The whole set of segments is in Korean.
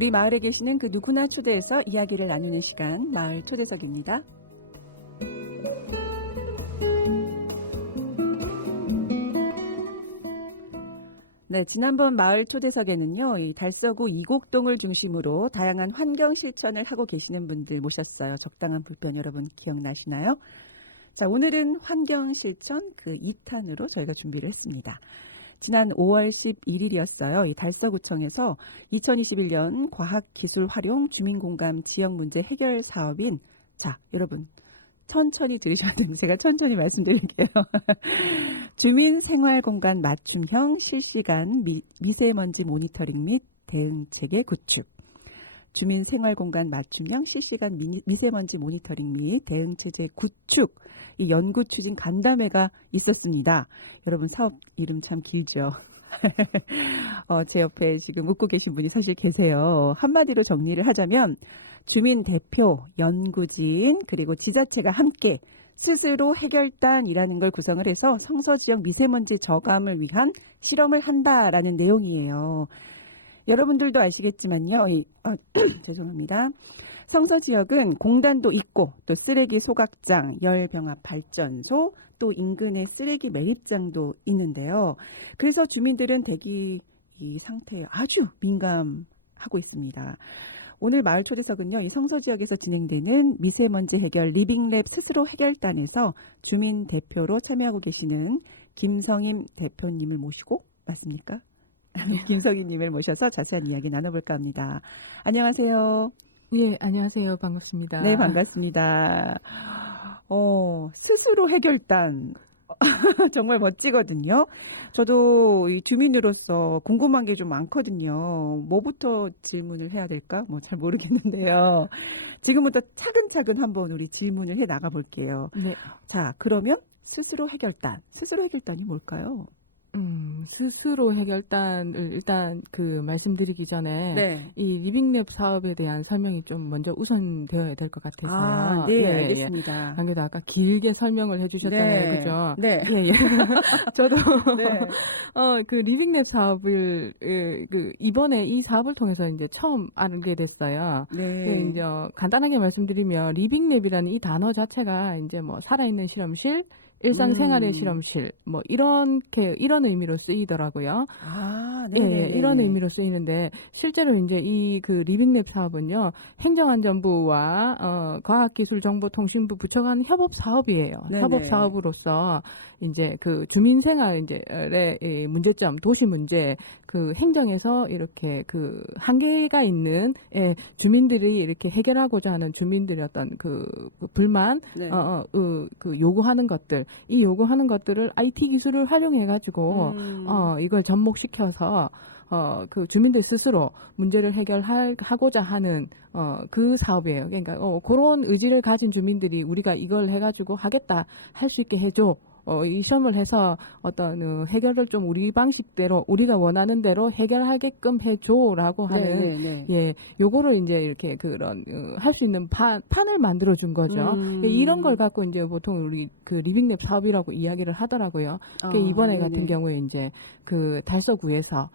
우리 마을에 계시는 그 누구나 초대해서 이야기를 나누는 시간, 마을 초대석입니다. 네, 지난번 마을 초대석에는요, 이 달서구 이곡동을 중심으로 다양한 환경 실천을 하고 계시는 분들 모셨어요. 적당한 불편 여러분 기억나시나요? 자, 오늘은 환경 실천 그 2탄으로 저희가 준비를 했습니다. 지난 5월 11일이었어요. 이 달서구청에서 2021년 과학기술 활용 주민공감 지역문제 해결 사업인, 자, 여러분 천천히 들으셔야 됩니다. 제가 천천히 말씀드릴게요. 주민생활공간 맞춤형 실시간 미세먼지 모니터링 및 대응체계 구축. 주민생활공간 맞춤형 실시간 미세먼지 모니터링 및 대응체제 구축. 이 연구 추진 간담회가 있었습니다. 여러분 사업 이름 참 길죠. 제 옆에 지금 웃고 계신 분이 사실 계세요. 한마디로 정리를 하자면 주민 대표, 연구진, 그리고 지자체가 함께 스스로 해결단이라는 걸 구성을 해서 성서 지역 미세먼지 저감을 위한 실험을 한다라는 내용이에요. 여러분들도 아시겠지만요. 죄송합니다. 성서 지역은 공단도 있고 또 쓰레기 소각장, 열병합 발전소, 또 인근에 쓰레기 매립장도 있는데요. 그래서 주민들은 대기 이 상태에 아주 민감하고 있습니다. 오늘 마을 초대석은요, 이 성서 지역에서 진행되는 미세먼지 해결 리빙랩 스스로 해결단에서 주민 대표로 참여하고 계시는 김성임 대표님을 모시고, 맞습니까? 네. 김성임님을 모셔서 자세한 이야기 나눠볼까 합니다. 안녕하세요. 예, 안녕하세요. 반갑습니다. 네, 반갑습니다. 스스로 해결단. 정말 멋지거든요. 저도 이 주민으로서 궁금한 게 좀 많거든요. 뭐부터 질문을 해야 될까? 잘 모르겠는데요. 지금부터 차근차근 한번 우리 질문을 해 나가 볼게요. 네. 자, 그러면 스스로 해결단. 스스로 해결단이 뭘까요? 스스로 해결단을 일단 말씀드리기 전에 네. 이 리빙랩 사업에 대한 설명이 좀 먼저 우선되어야 될 것 같아서요. 네, 예, 알겠습니다. 안 그래도 아까 길게 설명을 해주셨잖아요, 네. 그죠? 네. 예. 저도 네. 그 리빙랩 사업을 이번에 이 사업을 통해서 이제 처음 알게 됐어요. 네. 이제 간단하게 말씀드리면 리빙랩이라는 이 단어 자체가 이제 살아있는 실험실, 일상생활의 실험실, 이런 의미로 쓰이더라고요. 네. 예, 이런 의미로 쓰이는데, 실제로 이제 그 리빙랩 사업은요, 행정안전부와, 과학기술정보통신부 부처 간 협업 사업이에요. 네네. 협업 사업으로서, 이제 그 주민생활의 이 문제점, 도시 문제, 그 행정에서 이렇게 그 한계가 있는, 주민들이 이렇게 해결하고자 하는 주민들의 어떤 그 불만, 네. 그 요구하는 것들, 이 요구하는 것들을 IT 기술을 활용해가지고, 이걸 접목시켜서, 그 주민들 스스로 문제를 해결하고자 하는, 그 사업이에요. 그러니까, 그런 의지를 가진 주민들이 우리가 이걸 해가지고 하겠다, 할 수 있게 해줘. 이 시험을 해서 어떤 해결을 좀 우리 방식대로 우리가 원하는 대로 해결하게끔 해줘라고 하는 요거를 이제 이렇게 그런 할 수 있는 판을 만들어 준 거죠. 이런 걸 갖고 이제 보통 우리 그 리빙랩 사업이라고 이야기를 하더라고요. 이번에 같은 경우에 이제 그 달서구에서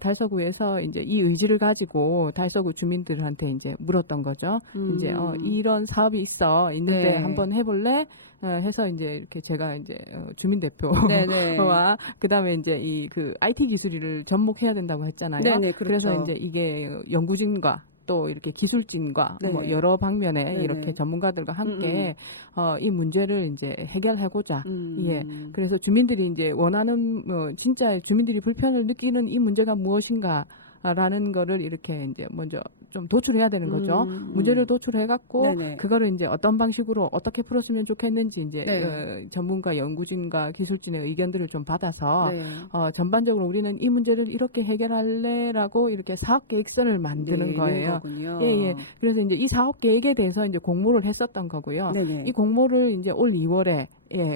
달서구에서 이제 이 의지를 가지고 달서구 주민들한테 이제 물었던 거죠. 이제 이런 사업이 있는데 한번 해볼래? 해서 이제 이렇게 제가 이제 주민 대표와 그다음에 이제 이 그 IT 기술을 접목해야 된다고 했잖아요. 네네, 그렇죠. 그래서 이제 이게 연구진과 또 이렇게 기술진과 여러 방면의 이렇게 전문가들과 함께 이 문제를 이제 해결하고자 그래서 주민들이 이제 원하는 진짜 주민들이 불편을 느끼는 이 문제가 무엇인가 라는 거를 이렇게 이제 먼저 좀 도출해야 되는 거죠. 문제를 도출해갖고 그거를 이제 어떤 방식으로 어떻게 풀었으면 좋겠는지 이제 전문가, 연구진과 기술진의 의견들을 좀 받아서 전반적으로 우리는 이 문제를 이렇게 해결할래라고 이렇게 사업 계획서를 만드는 거예요. 예. 그래서 이제 이 사업 계획에 대해서 이제 공모를 했었던 거고요. 이 공모를 이제 올 2월에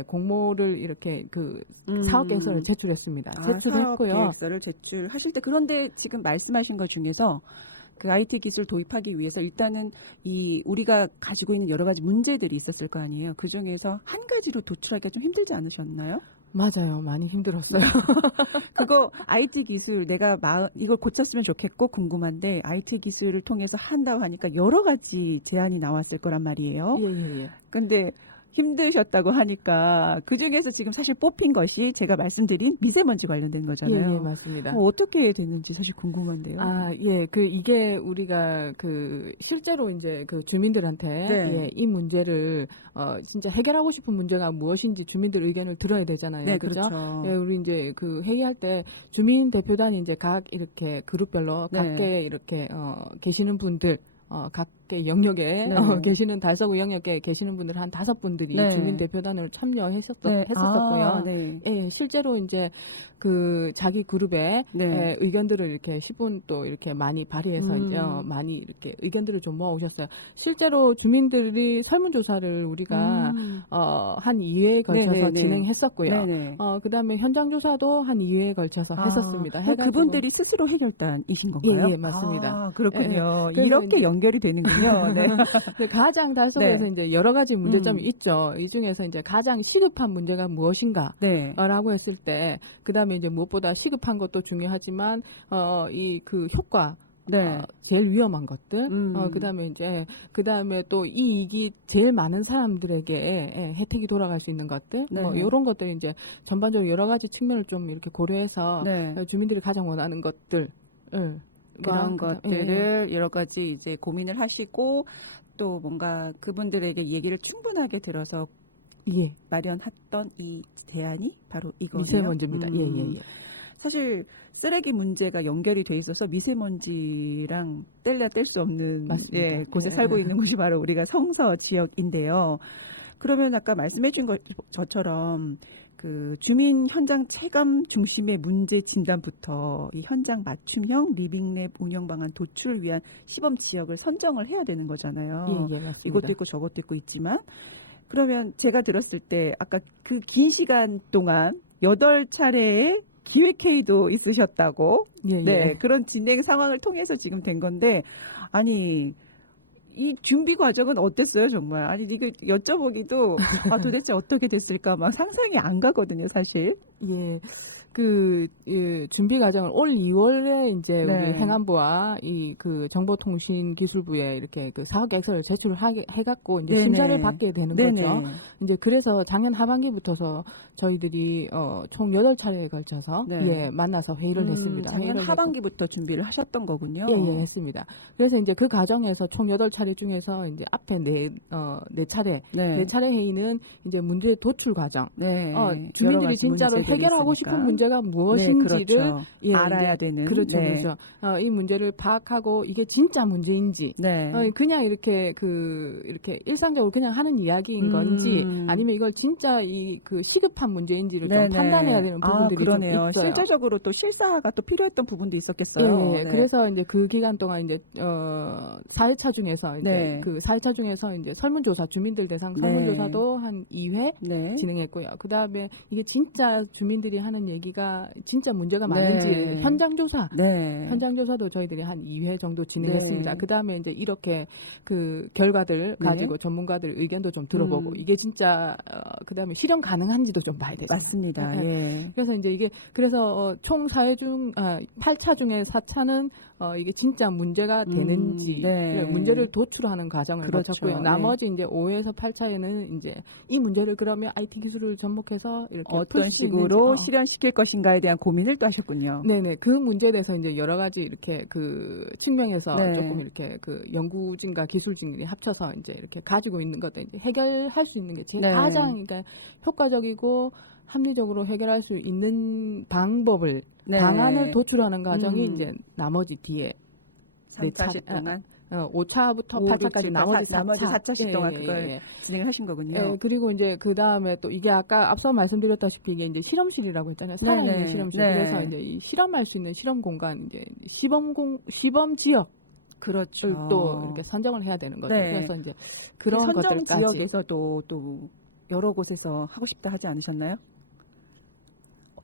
공모를 이렇게 그 사업 계획서를 제출했습니다. 제출했고요. 사업 계획서를 제출하실 때 그런데 지금 말씀하신 것 중에서 그 IT 기술 도입하기 위해서 일단은 이 우리가 가지고 있는 여러 가지 문제들이 있었을 거 아니에요. 그 중에서 한 가지로 도출하기가 좀 힘들지 않으셨나요? 맞아요. 많이 힘들었어요. 그거 IT 기술 내가 이걸 고쳤으면 좋겠고 궁금한데 IT 기술을 통해서 한다고 하니까 여러 가지 제안이 나왔을 거란 말이에요. 예. 근데 힘드셨다고 하니까 그중에서 지금 사실 뽑힌 것이 제가 말씀드린 미세먼지 관련된 거잖아요. 예, 맞습니다. 어떻게 됐는지 사실 궁금한데요. 예, 이게 우리가 실제로 이제 주민들한테 네. 예, 이 문제를 진짜 해결하고 싶은 문제가 무엇인지 주민들 의견을 들어야 되잖아요. 네, 그죠? 그렇죠. 예, 우리 이제 회의할 때 주민 대표단이 이제 각 이렇게 그룹별로 네. 각계 이렇게 계시는 분들 각계 영역에 네. 계시는 달서구 영역에 계시는 분들 한 5분들이 네. 주민 대표단을 네. 했었고요. 네. 예, 실제로 이제 자기 그룹에 네. 의견들을 이렇게 10분 또 이렇게 많이 발의해서 이제 많이 이렇게 의견들을 좀 모아오셨어요. 실제로 주민들이 설문조사를 우리가 한 2회에 걸쳐서 네네네. 진행했었고요. 네네. 그다음에 현장조사도 한 2회에 걸쳐서 했었습니다. 그분들이 스스로 해결단이신 건가요? 예, 맞습니다. 그렇군요. 그래서 이렇게 이제 연결이 되는군요. 네. 근데 가장 달서구에서 네. 이제 여러 가지 문제점이 있죠. 이 중에서 이제 가장 시급한 문제가 무엇인가? 네. 라고 했을 때, 그 다음에 이제 무엇보다 시급한 것도 중요하지만, 효과, 네. 제일 위험한 것들, 그 다음에 또 이익이 제일 많은 사람들에게 혜택이 돌아갈 수 있는 것들, 네. 이런 것들 이제 전반적으로 여러 가지 측면을 좀 이렇게 고려해서 네. 주민들이 가장 원하는 것들, 그런 것들을 여러 가지 이제 고민을 하시고 또 뭔가 그분들에게 얘기를 충분하게 들어서 예. 마련했던 이 대안이 바로 이거네요. 미세먼지입니다. 예. 사실 쓰레기 문제가 연결이 돼 있어서 미세먼지랑 뗄래야 뗄 수 없는 맞습니다. 곳에 살고 있는 곳이 바로 우리가 성서 지역인데요. 그러면 아까 말씀해 준 것처럼 주민 현장 체감 중심의 문제 진단부터 이 현장 맞춤형 리빙랩 운영 방안 도출을 위한 시범 지역을 선정을 해야 되는 거잖아요. 예, 맞습니다. 이것도 있고 저것도 있고 있지만 그러면 제가 들었을 때 아까 그 긴 시간 동안 8차례의 기획회의도 있으셨다고. 예. 네, 그런 진행 상황을 통해서 지금 된 건데 아니 이 준비 과정은 어땠어요, 정말? 아니, 이거 여쭤보기도, 도대체 어떻게 됐을까, 막 상상이 안 가거든요, 사실. 예. 준비 과정을 올 2월에 이제 네. 우리 행안부와 정보통신기술부에 이렇게 사업 계획서를 제출을 해갖고 이제 네네. 심사를 받게 되는 네네. 거죠. 이제 그래서 작년 하반기부터서 저희들이 총 8차례에 걸쳐서 네. 만나서 회의를 했습니다. 작년 회의를 하반기부터 준비를 하셨던 거군요. 예, 했습니다. 그래서 이제 그 과정에서 총 8차례 중에서 이제 앞에 4차례, 네. 4차례 회의는 이제 문제 도출 과정. 네. 주민들이 진짜로 해결하고 싶은 문제가 무엇인지를 네, 그렇죠. 알아야 이제, 되는. 그렇죠, 네. 그렇죠. 이 문제를 파악하고 이게 진짜 문제인지, 네. 그냥 이렇게 일상적으로 그냥 하는 이야기인 건지, 아니면 이걸 진짜 시급한 문제인지를 좀 판단해야 되는 부분들이 좀 그러네요. 있어요. 실제적으로 또 실사가 또 필요했던 부분도 있었겠어요. 예, 네. 그래서 이제 그 기간 동안 이제 4회차 중에서 이제 네. 4회차 중에서 이제 설문조사 주민들 대상 설문조사도 한 2회 네. 진행했고요. 그 다음에 이게 진짜 주민들이 하는 얘기가 진짜 문제가 많은지 네. 현장조사. 네. 현장조사도 저희들이 한 2회 정도 진행했습니다. 네. 그 다음에 이제 이렇게 결과들 가지고 전문가들 의견도 좀 들어보고 이게 진짜 그 다음에 실현 가능한지도 좀 봐야 되죠. 맞습니다. 예. 그래서 이제 총 8차 중에 4차는 이게 진짜 문제가 되는지 네. 문제를 도출하는 과정을 그렇죠. 거쳤고요. 나머지 이제 5에서 8차에는 이제 이 문제를 그러면 IT 기술을 접목해서 이렇게 어떤 식으로 실현시킬 것인가에 대한 고민을 또 하셨군요. 네네. 그 문제에 대해서 이제 여러 가지 이렇게 측면에서 네. 조금 이렇게 연구진과 기술진이 합쳐서 이제 이렇게 가지고 있는 것들 이제 해결할 수 있는 게 제일 네. 가장 그러니까 효과적이고 합리적으로 해결할 수 있는 방법을 네. 방안을 도출하는 과정이 이제 나머지 뒤에 3차씩 동안 5차부터 5, 8차까지 6, 나머지 4차씩 동안 그걸 진행을 하신 거군요. 예, 그리고 이제 그 다음에 또 이게 아까 앞서 말씀드렸다시피 이게 이제 실험실이라고 했잖아요. 살아있는 네네. 실험실. 네. 그래서 이제 이 실험할 수 있는 실험 공간 이제 시범 지역 그렇죠. 또 이렇게 선정을 해야 되는 거죠. 네. 그래서 이제 그런 선정 것들까지 지역에서도 또 여러 곳에서 하고 싶다 하지 않으셨나요?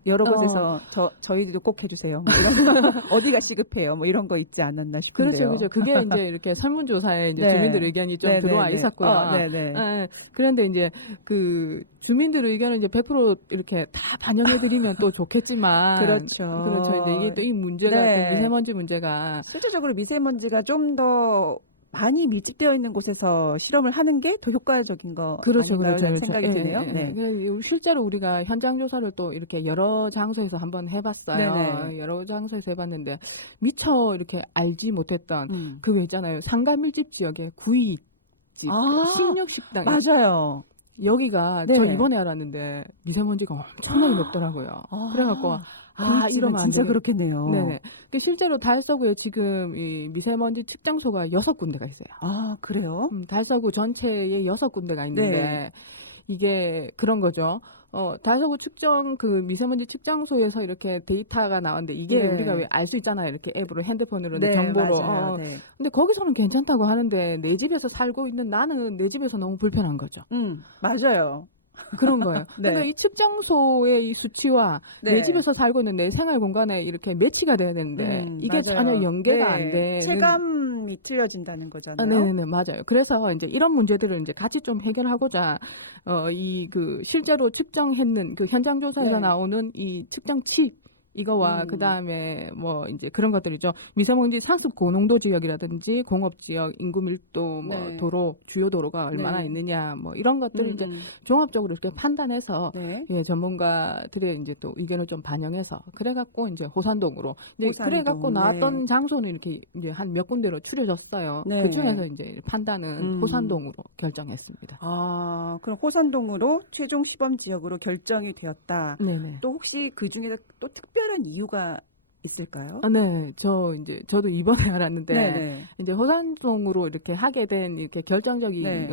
여러 곳에서 저희들도 꼭 해주세요. 뭐 이런 어디가 시급해요. 뭐 이런 거 있지 않았나 싶은데요. 그렇죠. 그게 이제 이렇게 설문조사에 이제 네. 주민들 의견이 좀 네, 들어와 네, 네. 있었고요. 네네. 그런데 이제 그 주민들 의견을 이제 100% 이렇게 다 반영해드리면 또 좋겠지만. 그렇죠. 그렇죠. 이제 이게 또 이 문제가, 네. 그 미세먼지 문제가. 실질적으로 미세먼지가 좀 더 많이 밀집되어 있는 곳에서 실험을 하는 게 더 효과적인 거 그렇죠, 아닌가요? 그렇죠, 라는 그렇죠. 생각이 드네요. 네. 실제로 우리가 현장 조사를 또 이렇게 여러 장소에서 한번 해봤어요. 네네. 여러 장소에서 해봤는데 미처 이렇게 알지 못했던 그거 있잖아요. 상가 밀집 지역의 구이집, 식육식당. 맞아요. 여기가 네. 저 이번에 알았는데 미세먼지가 엄청나게 높더라고요. 그래갖고 이러면 진짜 그렇겠네요. 네네. 실제로 달서구에 지금 이 미세먼지 측정소가 6군데가 있어요. 아, 그래요? 달서구 전체에 6군데가 있는데 네. 이게 그런 거죠. 달서구 측정 그 미세먼지 측정소에서 이렇게 데이터가 나왔는데 이게 네. 우리가 왜 알 수 있잖아요. 이렇게 앱으로 핸드폰으로 네, 정보로. 맞아요. 네. 근데 거기서는 괜찮다고 하는데 내 집에서 살고 있는 나는 내 집에서 너무 불편한 거죠. 맞아요. 그런 거예요. 네. 그러니까 이 측정소의 이 수치와 네. 내 집에서 살고 있는 내 생활 공간에 이렇게 매치가 돼야 되는데 이게 맞아요. 전혀 연계가 네. 안 돼. 체감이 틀려진다는 거잖아요. 네네네, 맞아요. 그래서 이제 이런 문제들을 이제 같이 좀 해결하고자, 실제로 측정했는 그 현장 조사에서 네. 나오는 이 측정치, 이거와 그 다음에 뭐 이제 그런 것들이죠. 미세먼지 상습 고농도 지역이라든지 공업 지역, 인구 밀도, 뭐 네. 도로, 주요 도로가 얼마나 네. 있느냐, 뭐 이런 것들을 이제 종합적으로 이렇게 판단해서 네. 예, 전문가들의 이제 또 의견을 좀 반영해서 그래갖고 이제 호산동으로 이제 호산동, 그래갖고 나왔던 네. 장소는 이렇게 이제 한 몇 군데로 추려졌어요. 네. 그 중에서 이제 판단은 호산동으로 결정했습니다. 아, 그럼 호산동으로 최종 시범 지역으로 결정이 되었다. 네네. 또 혹시 그 중에서 또 특별한 이유가 있을까요? 네, 저도 이번에 알았는데 네네. 이제 호산동으로 이렇게 하게 된 이렇게 결정적인 네.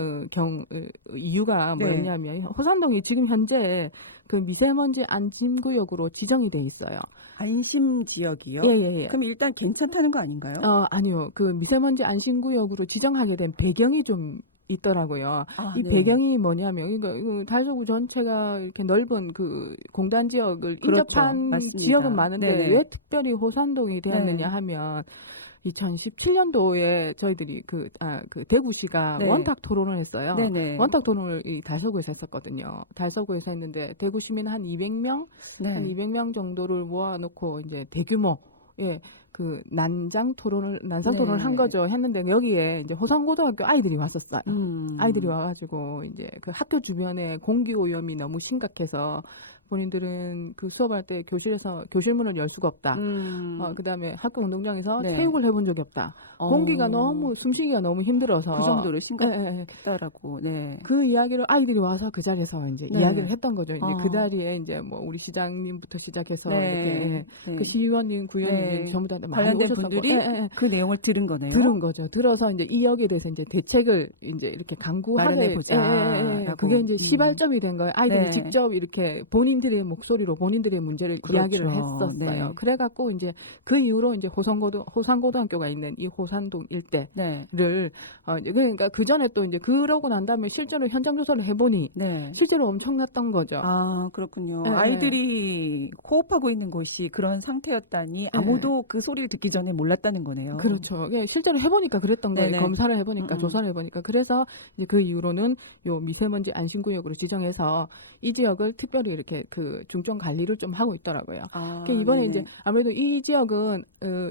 이유가 네. 뭐였냐면 호산동이 지금 현재 그 미세먼지 안진구역으로 지정이 돼 있어요. 안심 지역이요? 예. 그럼 일단 괜찮다는 거 아닌가요? 아니요. 그 미세먼지 안심구역으로 지정하게 된 배경이 좀 있더라고요. 이 네. 배경이 뭐냐면, 그러니까 달서구 전체가 이렇게 넓은 그 공단 지역을 그렇죠. 인접한 맞습니다. 지역은 많은데 네네. 왜 특별히 호산동이 되었느냐 네. 하면 2017년도에 저희들이 그 대구시가 네. 원탁 토론을 했어요. 네네. 원탁 토론을 이 달서구에서 했었거든요. 달서구에서 했는데 대구 시민 한 200명, 네. 한 200명 정도를 모아놓고 이제 대규모 그 난상 토론을 한 거죠. 했는데 여기에 이제 호산고등학교 아이들이 왔었어요. 아이들이 와가지고 이제 그 학교 주변에 공기 오염이 너무 심각해서 본인들은 그 수업할 때 교실에서 교실문을 열 수가 없다. 그다음에 학교 운동장에서 네. 체육을 해본 적이 없다. 공기가 너무 숨쉬기가 너무 힘들어서 그 정도로 심각했다라고. 네. 그 이야기를 아이들이 와서 그 자리에서 이제 네. 이야기를 했던 거죠. 이제 그 자리에 이제 뭐 우리 시장님부터 시작해서 이렇게 그 시의원님, 구의원님 전부 다 많이 관련된 오셨던 분들이 그 내용을 들은 거네요. 들은 거죠. 들어서 이제 이 여기에 대해서 이제 대책을 이제 이렇게 강구하게 마련해보자. 그게 이제 시발점이 된 거예요. 아이들이 네. 직접 이렇게 본인들의 목소리로 본인들의 문제를 그렇죠. 이야기를 했었어요. 네. 그래갖고 이제 그 이후로 이제 호산고등학교가 있는 이 호산동 일대를 네. 그러니까 그 전에 또 이제 그러고 난 다음에 실제로 현장 조사를 해보니 네. 실제로 엄청났던 거죠. 아, 그렇군요. 네. 아이들이 호흡하고 있는 곳이 그런 상태였다니 아무도 그 소리를 듣기 전에 몰랐다는 거네요. 그렇죠. 예, 실제로 해보니까 그랬던 거예요. 네네. 검사를 해보니까 조사를 해보니까 그래서 이제 그 이후로는 요 미세먼지 안심구역으로 지정해서 이 지역을 특별히 이렇게 그 중점 관리를 좀 하고 있더라고요. 그러니까 이번에 네네. 이제 아무래도 이 지역은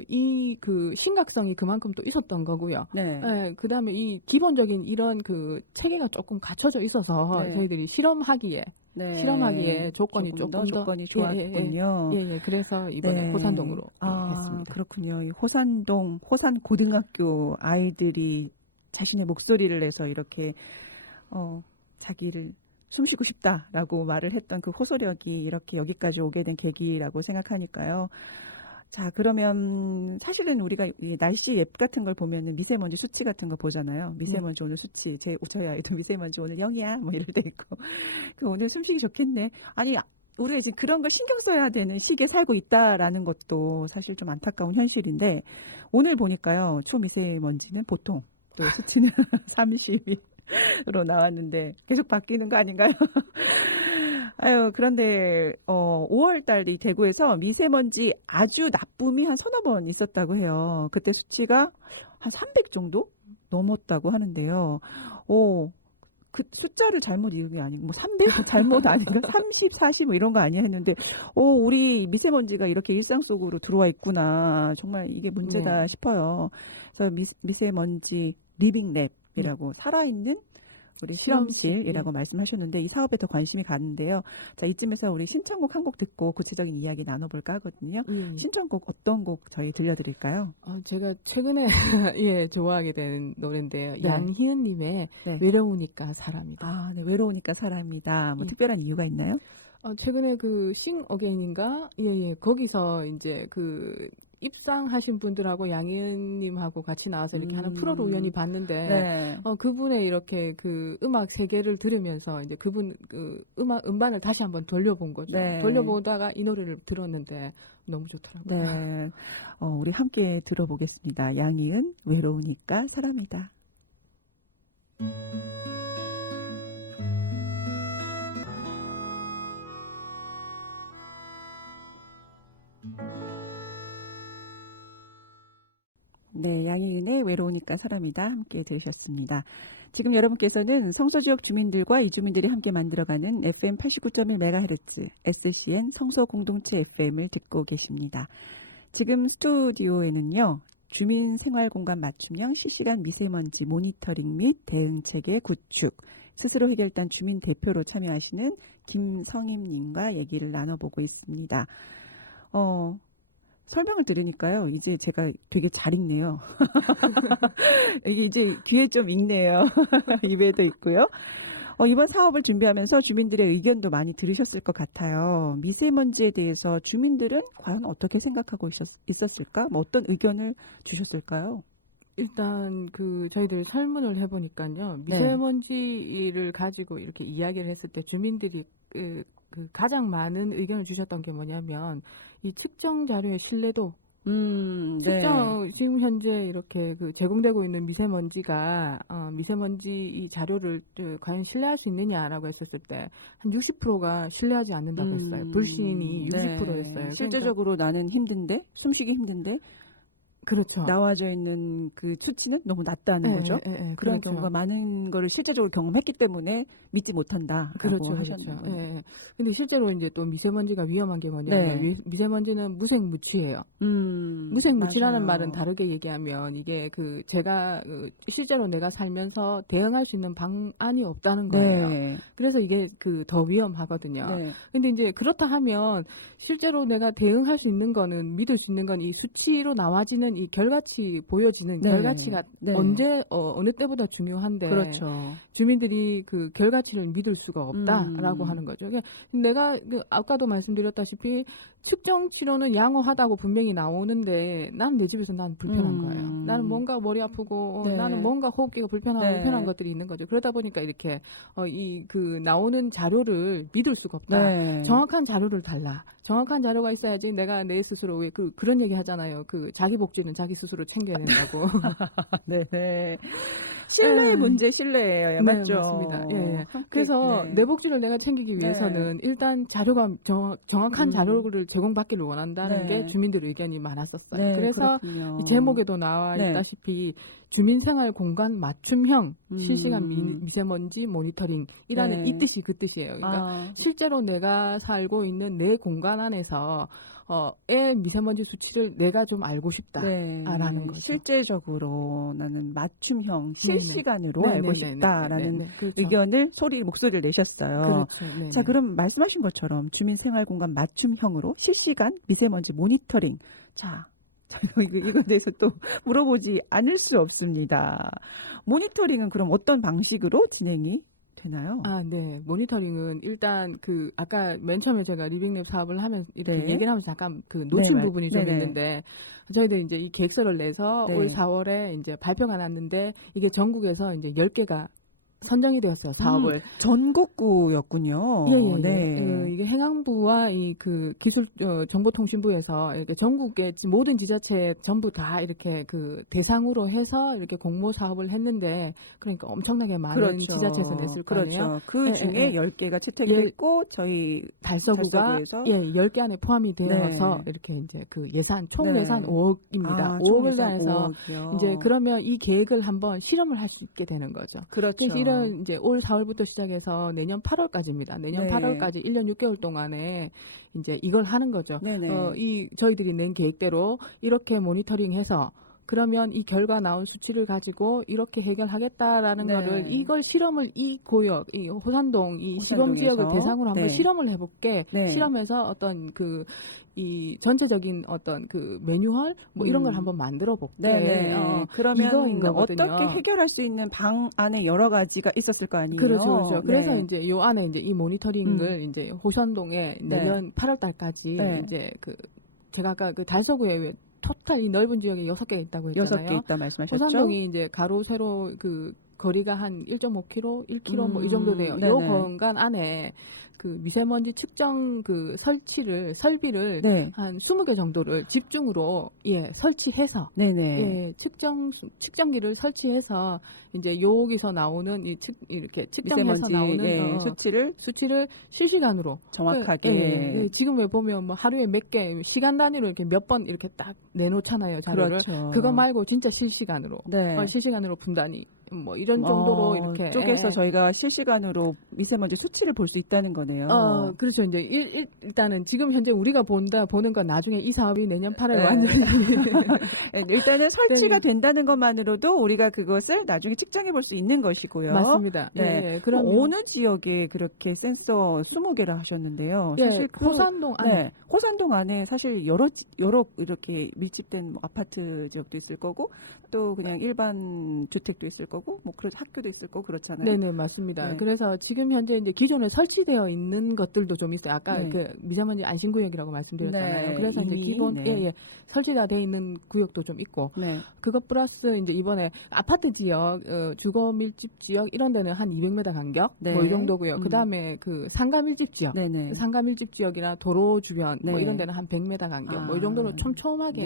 이 그 심각성이 그만큼 또 있었던 거고요. 네. 예, 그다음에 이 기본적인 이런 그 체계가 조금 갖춰져 있어서 네. 저희들이 실험하기에 조건이 조금 더 조건이 좋았군요. 예. 그래서 이번에 네. 호산동으로 했습니다. 그렇군요. 이 호산 고등학교 아이들이 자신의 목소리를 내서 이렇게 자기를 숨쉬고 싶다라고 말을 했던 그 호소력이 이렇게 여기까지 오게 된 계기라고 생각하니까요. 자, 그러면 사실은 우리가 이 날씨 앱 같은 걸 보면은 미세먼지 수치 같은 거 보잖아요. 미세먼지 오늘 수치, 저희 아이도 미세먼지 오늘 0이야, 뭐 이럴 때 있고. 그 오늘 숨쉬기 좋겠네. 아니, 우리가 지금 그런 걸 신경 써야 되는 시기에 살고 있다라는 것도 사실 좀 안타까운 현실인데, 오늘 보니까요, 초미세먼지는 보통, 또 수치는 30으로 나왔는데, 계속 바뀌는 거 아닌가요? 아유, 그런데 5월 달 이 대구에서 미세먼지 아주 나쁨이 한 서너 번 있었다고 해요. 그때 수치가 한 300 정도 넘었다고 하는데요. 그 숫자를 잘못 읽은 게 아니고 뭐 300 잘못 아닌가? 30, 40 뭐 이런 거 아니야 했는데 우리 미세먼지가 이렇게 일상 속으로 들어와 있구나. 정말 이게 문제다 네. 싶어요. 그래서 미세먼지 리빙랩이라고 살아있는 우리 실험실이라고 말씀하셨는데 이 사업에 더 관심이 가는데요. 자, 이쯤에서 우리 신청곡 한 곡 듣고 구체적인 이야기 나눠볼까 하거든요. 신청곡 어떤 곡 저희 들려드릴까요? 제가 최근에 예, 좋아하게 된 노래인데요. 네. 양희은님의 네. 외로우니까 사람이다. 아, 네. 외로우니까 사람이다. 뭐 예. 특별한 이유가 있나요? 최근에 그 싱 어게인인가? 예, 거기서 이제 그 입상하신 분들하고 양희은님하고 같이 나와서 이렇게 하는 프로를 우연히 봤는데, 네. 그분의 이렇게 그 음악 세계를 들으면서 이제 그분 그 음반을 다시 한번 돌려본 거죠. 네. 돌려보다가 이 노래를 들었는데 너무 좋더라고요. 네. 우리 함께 들어보겠습니다. 양희은 외로우니까 사람이다. 네, 양희은의 외로우니까 사람이다 함께 들으셨습니다. 지금 여러분께서는 성서 지역 주민들과 이주민들이 함께 만들어가는 FM 89.1MHz SCN 성서 공동체 FM을 듣고 계십니다. 지금 스튜디오에는요. 주민 생활 공간 맞춤형 실시간 미세먼지 모니터링 및 대응 체계 구축 스스로 해결단 주민 대표로 참여하시는 김성임님과 얘기를 나눠보고 있습니다. 설명을 들으니까요. 이제 제가 되게 잘 읽네요. 이게 이제 귀에 좀 익네요. 입에도 있고요. 이번 사업을 준비하면서 주민들의 의견도 많이 들으셨을 것 같아요. 미세먼지에 대해서 주민들은 과연 어떻게 생각하고 있었을까? 뭐 어떤 의견을 주셨을까요? 일단 저희들 설문을 해보니까요. 미세먼지를 가지고 이렇게 이야기를 했을 때 주민들이 가장 많은 의견을 주셨던 게 뭐냐면 이 측정 자료의 신뢰도, 측정 지금 현재 이렇게 제공되고 있는 미세먼지가 미세먼지 이 자료를 과연 신뢰할 수 있느냐라고 했었을 때 한 60%가 신뢰하지 않는다고 했어요. 불신이 60%였어요. 실제적으로 나는 힘든데, 숨쉬기 힘든데. 그렇죠. 나와져 있는 그 수치는 너무 낮다는 거죠. 그런 그렇죠. 경우가 많은 거를 실제적으로 경험했기 때문에 믿지 못한다라고 그렇죠, 하셨는 거예요. 예. 근데 실제로 이제 또 미세먼지가 위험한 게 뭐냐면 미세먼지는 무색무취예요. 무색무취라는 말은 다르게 얘기하면 이게 제가 실제로 내가 살면서 대응할 수 있는 방안이 없다는 거예요. 그래서 이게 더 위험하거든요. 근데 이제 그렇다 하면 실제로 내가 대응할 수 있는 거는 믿을 수 있는 건 이 수치로 나와지는 이 결과치 보여지는 결과치가 언제 어느 때보다 중요한데 그렇죠. 주민들이 그 결과치를 믿을 수가 없다라고 하는 거죠. 내가 아까도 말씀드렸다시피 측정 치료는 양호하다고 분명히 나오는데 난 내 집에서 난 불편한 거예요. 나는 뭔가 머리 아프고 나는 뭔가 호흡기가 불편한 것들이 있는 거죠. 그러다 보니까 이렇게 나오는 자료를 믿을 수가 없다. 정확한 자료를 달라. 정확한 자료가 있어야지 내가 내 스스로 왜 그런 얘기 하잖아요. 자기 복지는 자기 스스로 챙겨야 된다고. 네네. 신뢰의 문제, 신뢰예요. 맞죠? 맞습니다. 예. 그래서 내 복지를 내가 챙기기 위해서는 일단 자료가 정확한 자료를 제공받기를 원한다는 게 주민들 의견이 많았었어요. 그래서 이 제목에도 나와 있다시피 주민생활 공간 맞춤형 실시간 미세먼지 모니터링이라는 이 뜻이 그 뜻이에요. 그러니까 실제로 내가 살고 있는 내 공간 안에서 미세먼지 수치를 내가 좀 알고 싶다라는 거죠. 실제적으로 나는 맞춤형 실시간으로 알고 싶다라는 의견을 목소리를 내셨어요. 그렇죠. 자, 그럼 말씀하신 것처럼 주민생활 공간 맞춤형으로 실시간 미세먼지 모니터링. 자, 이거에 대해서 또 물어보지 않을 수 없습니다. 모니터링은 그럼 어떤 방식으로 진행이 되나요? 네. 모니터링은 일단 아까 맨 처음에 제가 리빙랩 사업을 하면 이렇게 얘기를 하면서 잠깐 놓친 부분이 좀 있는데 저희들 이제 이 계획서를 내서 올 4월에 이제 발표가 났는데 이게 전국에서 이제 10개가 선정이 되었어요, 사업을. 전국구였군요. 예. 네. 이게 행안부와 이 그 기술 정보통신부에서 이렇게 전국의 모든 지자체 전부 다 이렇게 그 대상으로 해서 이렇게 공모 사업을 했는데, 그러니까 엄청나게 많은 그렇죠. 지자체에서 냈을 거 아니에요. 그렇죠. 그 중에 10개가 채택이 예. 됐고 저희 달서구가 달서구에서 10개 안에 포함이 되어서 네. 이렇게 이제 그 예산 총 네. 예산 5억입니다. 5억을 총예산 내서 5억이요. 이제 그러면 이 계획을 한번 실험을 할 수 있게 되는 거죠. 그렇죠. 그래서 이런 이제 올 4월부터 시작해서 내년 8월까지입니다. 내년 네. 8월까지 1년 6개월 동안에 이제 이걸 하는 거죠. 네네. 이 저희들이 낸 계획대로 이렇게 모니터링해서 그러면 이 결과 나온 수치를 가지고 이렇게 해결하겠다라는 네. 거를 이걸 실험을 이 고역, 이 호산동, 이 시범 호산동에서. 지역을 대상으로 한번 네. 실험을 해볼게. 네. 실험해서 어떤 이 전체적인 어떤 그 매뉴얼 뭐 이런 걸 한번 만들어 볼게. 네네. 그러면 이거인 거거든요. 어떻게 해결할 수 있는 방안에 여러 가지가 있었을 거 아니에요. 그렇죠. 그래서 네. 이제 요 안에 이제 이 모니터링을 이제 호산동에 네. 내년 8월 달까지 네. 이제 그 제가 아까 그 달서구에 왜 토탈 이 넓은 지역에 6개 있다고 했잖아요. 6개 있다 말씀하셨죠. 호산동이 이제 가로 세로 그 거리가 한 1.5km, 1km 뭐 이 정도 돼요. 네네. 요 공간 안에 그 미세먼지 측정 그 설비를 네. 한 20개 정도를 집중으로 설치해서 네네. 측정기를 설치해서 이제 여기서 나오는 이렇게 측정해서 미세먼지 나오는 수치를 실시간으로 정확하게. 지금 왜 보면 뭐 하루에 몇 개 시간 단위로 이렇게 몇 번 이렇게 딱 내놓잖아요, 자료를. 그렇죠. 그거 말고 진짜 실시간으로 네. 실시간으로 분단위 뭐 이런 정도로 이렇게 쪼개서 저희가 실시간으로 미세먼지 수치를 볼 수 있다는 거네요. 그렇죠. 이제 일단은 지금 현재 우리가 보는 건 나중에 이 사업이 내년 8월 네. 완전히 일단은 설치가 네. 된다는 것만으로도 우리가 그것을 나중에 측정해 볼 수 있는 것이고요. 맞습니다. 네. 그럼 어느 지역에 그렇게 센서 20개를 하셨는데요. 사실 호산동 안에 네, 호산동 안에 사실 여러 이렇게 밀집된 뭐 아파트 지역도 있을 거고 또 그냥 일반 주택도 있을 거고 뭐 그런 학교도 있을 거고 그렇잖아요. 네네 맞습니다. 네. 그래서 지금 현재 이제 기존에 설치되어 있는 것들도 좀 있어요. 아까 네. 그 미세먼지 안심구역이라고 말씀드렸잖아요. 네, 그래서 이제 이미, 기본 네. 설치가 돼 있는 구역도 좀 있고 네. 그것 플러스 이제 이번에 아파트 지역, 주거 밀집 지역 이런 데는 한 200m 간격 네. 뭐 이 정도고요. 그다음에 그 상가 밀집 지역, 네네. 상가 밀집 지역이나 도로 주변 뭐 네. 이런 데는 한 100m 간격 뭐 이 정도로 촘촘하게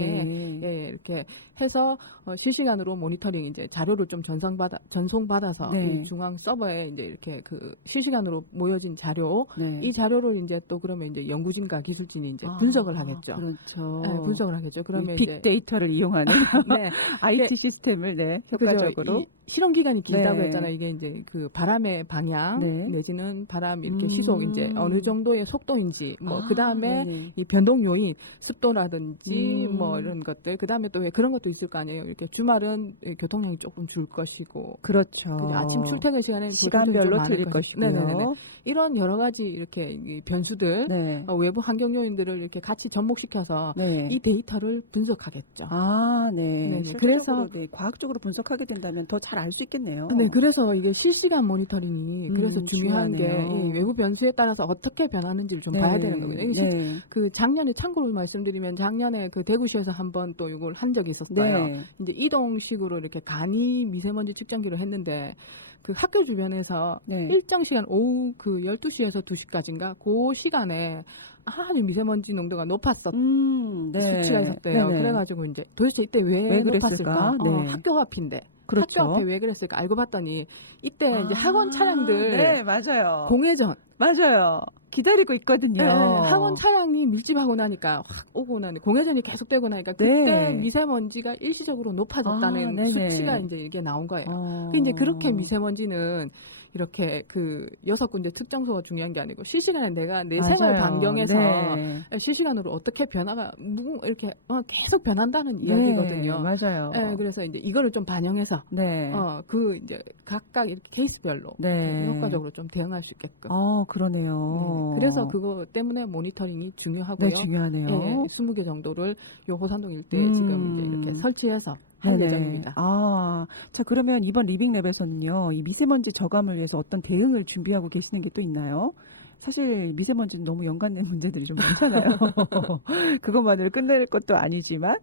네. 이렇게 해서 실시간으로 모니터링 이제 자료를 좀 전송받아서 네. 이 중앙 서버에 이제 이렇게 그 실시간으로 모여진 자료 네. 이 자료를 이제 또 그러면 이제 연구진과 기술진이 이제 분석을 하겠죠. 그렇죠. 네, 분석을 하겠죠. 그러면 이제 빅데이터를 이용하는 네. IT 시스템을 효과적으로. 이 실험 기간이 길다고 네. 했잖아요. 이게 이제 그 바람의 방향 네. 내지는 바람 이렇게 시속 이제 어느 정도의 속도인지 뭐 그 다음에 네네. 이 변동 요인 습도라든지 뭐 음. 이런 것들 그 다음에 또 왜 그런 것도 있을 거 아니에요. 이렇게 주말은 교통량이 조금 줄 것이고 그렇죠. 그리고 아침 출퇴근 시간에는 시간별로 틀릴 것이고요. 네네네. 이런 여러 가지 이렇게 이 변수들 네. 외부 환경 요인들을 이렇게 같이 접목시켜서 네. 이 데이터를 분석하겠죠. 네. 네네. 실질적으로, 네, 과학적으로 분석하게 된다면 더 잘 알 수 있겠네요. 네, 그래서 이게 실시간 모니터링이 그래서 중요한 게 중요하네요. 이 외부 변수에 따라서 어떻게 변하는지를 좀 네. 봐야 되는 거거든요. 이게 네. 그 작년에 참고로 말씀드리면 작년에 그 대구시에서 한번 또 이걸 한 적이 있었어요. 네. 이제 이동식으로 이렇게 간이 미세먼지 측정기로 했는데 그 학교 주변에서 네. 일정 시간 오후 그 12시에서 2시까지인가 그 시간에 아주 미세먼지 농도가 높았었던 네. 수치가 있었대요. 네네. 그래가지고 이제 도대체 이때 왜 그랬을까? 높았을까? 네. 학교 앞인데. 그렇죠. 학교 앞에 왜 그랬을까 알고 봤더니 이때 이제 학원 차량들 네, 맞아요. 공회전 맞아요. 기다리고 있거든요. 네, 학원 차량이 밀집하고 나니까 확 오고 나니 공회전이 계속되고 나니까 그때 네. 미세먼지가 일시적으로 높아졌다는 네네. 수치가 이제 이게 나온 거예요. 어. 이제 그렇게 미세먼지는 이렇게 그 6군데 특정소가 중요한 게 아니고 실시간에 내가 내 생활 맞아요. 반경에서 네. 실시간으로 어떻게 변화가 이렇게 계속 변한다는 이야기거든요. 네, 맞아요. 네, 그래서 이제 이거를 좀 반영해서 네. 그 이제 각각 이렇게 케이스별로 네. 효과적으로 좀 대응할 수 있게끔. 그러네요. 네. 그래서 그거 때문에 모니터링이 중요하고요. 네, 중요하네요. 예, 20개 정도를 요 호산동 일대에 지금 이제 이렇게 설치해서 할 네네. 예정입니다. 자, 그러면 이번 리빙랩에서는요, 이 미세먼지 저감을 위해서 어떤 대응을 준비하고 계시는 게 또 있나요? 사실 미세먼지는 너무 연관된 문제들이 좀 많잖아요. 그것만으로 끝낼 것도 아니지만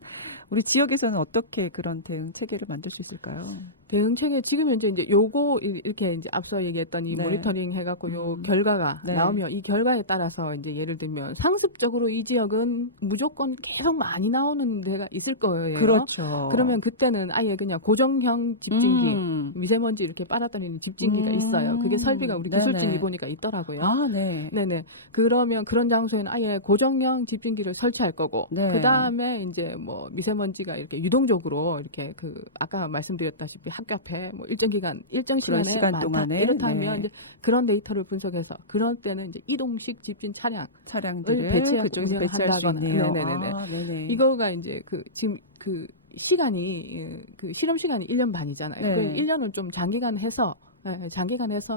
우리 지역에서는 어떻게 그런 대응 체계를 만들 수 있을까요? 대응 체계 지금 현재 이제 요거 이렇게 이제 앞서 얘기했던 이 네. 모니터링 해갖고 요 결과가 네. 나오면 이 결과에 따라서 이제 예를 들면 상습적으로 이 지역은 무조건 계속 많이 나오는 데가 있을 거예요. 그렇죠. 그러면 그때는 아예 그냥 고정형 집진기 미세먼지 이렇게 빨아들이는 집진기가 있어요. 그게 설비가 우리 네네. 기술진이 보니까 있더라고요. 아, 네. 네네. 그러면 그런 장소에는 아예 고정형 집진기를 설치할 거고, 네. 그 다음에 이제 뭐 미세먼지가 이렇게 유동적으로 이렇게 그 아까 말씀드렸다시피 학교 앞에 뭐 일정 그런 시간에 시간 많다. 동안에, 이렇다면 네. 이제 그런 데이터를 분석해서 그런 때는 이제 이동식 집진 차량을 차량들을 배치해서 그쪽에서 배치할 수 운영한다거나. 있네요. 네네네. 아, 네네. 이거가 이제 그 지금 그 시간이 그 실험 시간이 1년 반이잖아요. 네. 그 1년을 좀 장기간 해서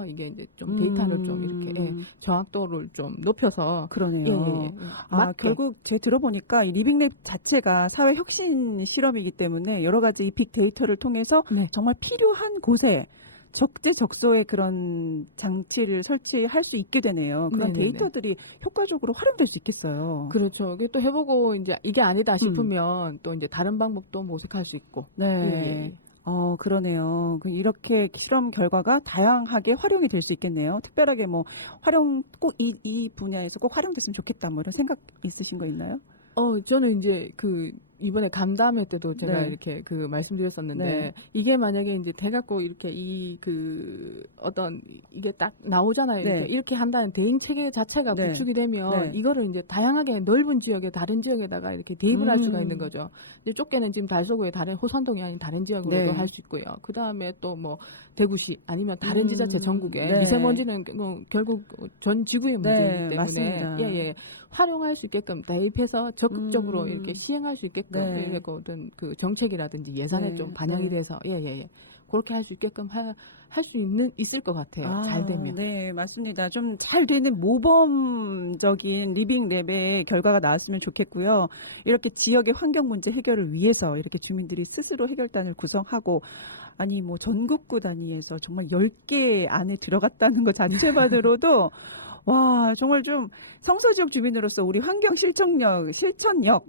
이게 이제 좀 데이터를 좀 이렇게 정확도를 좀 높여서 그러네요. 아, 맞게. 결국 제가 들어보니까 이 리빙랩 자체가 사회 혁신 실험이기 때문에 여러 가지 이 빅데이터를 통해서 네. 정말 필요한 곳에 적재적소에 그런 장치를 설치할 수 있게 되네요. 그런 네네네. 데이터들이 효과적으로 활용될 수 있겠어요. 그렇죠. 이게 또 해보고 이제 이게 아니다 싶으면 또 이제 다른 방법도 모색할 수 있고. 네. 예. 그러네요. 이렇게 실험 결과가 다양하게 활용이 될 수 있겠네요. 특별하게 뭐 꼭 이 분야에서 꼭 활용됐으면 좋겠다 뭐 이런 생각 있으신 거 있나요? 저는 이제 이번에 간담회 때도 제가 네. 이렇게 말씀드렸었는데 네. 이게 만약에 이제 돼갖고 이렇게 어떤 이게 딱 나오잖아요. 네. 이렇게 한다는 대응 체계 자체가 네. 구축이 되면 네. 이거를 이제 다양하게 넓은 지역에 다른 지역에다가 이렇게 대입을 할 수가 있는 거죠. 이제 좁게는 지금 달서구의 다른 호선동이 아닌 다른 지역으로도 네. 할 수 있고요. 그 다음에 또 뭐 대구시 아니면 다른 지자체 전국에 네. 미세먼지는 결국 전 지구의 문제이기 네, 때문에 맞습니다. 활용할 수 있게끔 대입해서 적극적으로 이렇게 시행할 수 있게끔 네. 이렇게 어떤 그 정책이라든지 예산에 네, 좀 반영이 네. 돼서 그렇게 할 수 있게끔 할 수 있을 것 같아요. 잘 되면. 네, 맞습니다. 좀 잘 되는 모범적인 리빙랩의 결과가 나왔으면 좋겠고요. 이렇게 지역의 환경 문제 해결을 위해서 이렇게 주민들이 스스로 해결단을 구성하고 아니 뭐 전국구 단위에서 정말 10개 안에 들어갔다는 것 자체만으로도 와 정말 좀 성서지역 주민으로서 우리 환경 실천력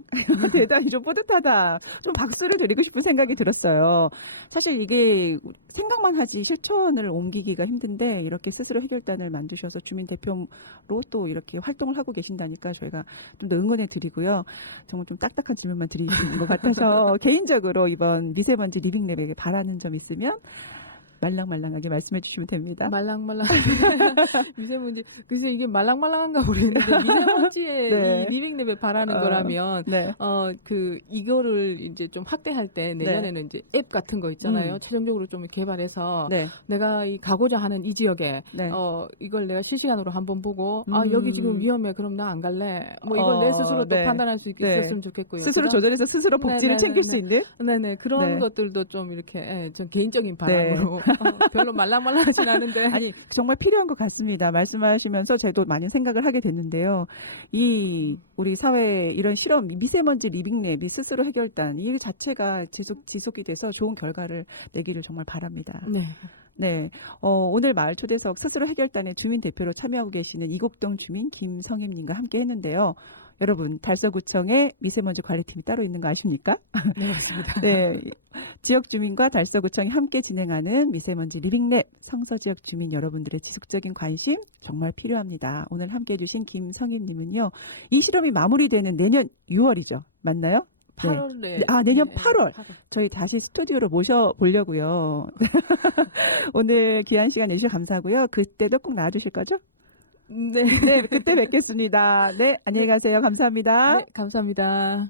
대단히 좀 뿌듯하다. 좀 박수를 드리고 싶은 생각이 들었어요. 사실 이게 생각만 하지 실천을 옮기기가 힘든데 이렇게 스스로 해결단을 만드셔서 주민 대표로 또 이렇게 활동을 하고 계신다니까 저희가 좀 더 응원해 드리고요. 정말 좀 딱딱한 질문만 드리는 것 같아서 개인적으로 이번 미세먼지 리빙랩에게 바라는 점 있으면 말랑말랑하게 말씀해 주시면 됩니다. 말랑말랑 미세먼지 글쎄 이게 말랑말랑한가 모르겠는데 미세먼지의 네. 이 리빙랩에 바라는 거라면 네. 이거를 이제 좀 확대할 때 내년에는 이제 앱 같은 거 있잖아요. 최종적으로 좀 개발해서 네. 내가 가고자 하는 이 지역에 네. 이걸 내가 실시간으로 한번 보고 여기 지금 위험해 그럼 나 안 갈래. 뭐 이걸 내 스스로 또 네. 판단할 수 있었으면 좋겠고요. 스스로 조절해서 스스로 복지를 챙길 수 있는 네네 그런 네. 것들도 좀 이렇게 전 개인적인 바람으로 별로 말랑말랑하진 않은데 아니 정말 필요한 것 같습니다. 말씀하시면서 저도 많이 생각을 하게 됐는데요. 우리 사회에 이런 실험 미세먼지 리빙랩이 스스로 해결단 이 자체가 지속이 돼서 좋은 결과를 내기를 정말 바랍니다. 네. 네, 오늘 마을 초대석 스스로 해결단의 주민 대표로 참여하고 계시는 이곡동 주민 김성임님과 함께 했는데요. 여러분, 달서구청에 미세먼지 관리팀이 따로 있는 거 아십니까? 네, 맞습니다. 네, 지역 주민과 달서구청이 함께 진행하는 미세먼지 리빙랩 성서지역 주민 여러분들의 지속적인 관심 정말 필요합니다. 오늘 함께 해주신 김성임님은요, 이 실험이 마무리되는 내년 6월이죠. 맞나요? 8월에. 네. 내년 8월. 저희 다시 스튜디오로 모셔보려고요. 오늘 귀한 시간 내주셔서 감사하고요. 그때도 꼭 나와주실 거죠? 네. 네, 그때 뵙겠습니다. 네, 안녕히 가세요. 감사합니다. 네, 감사합니다.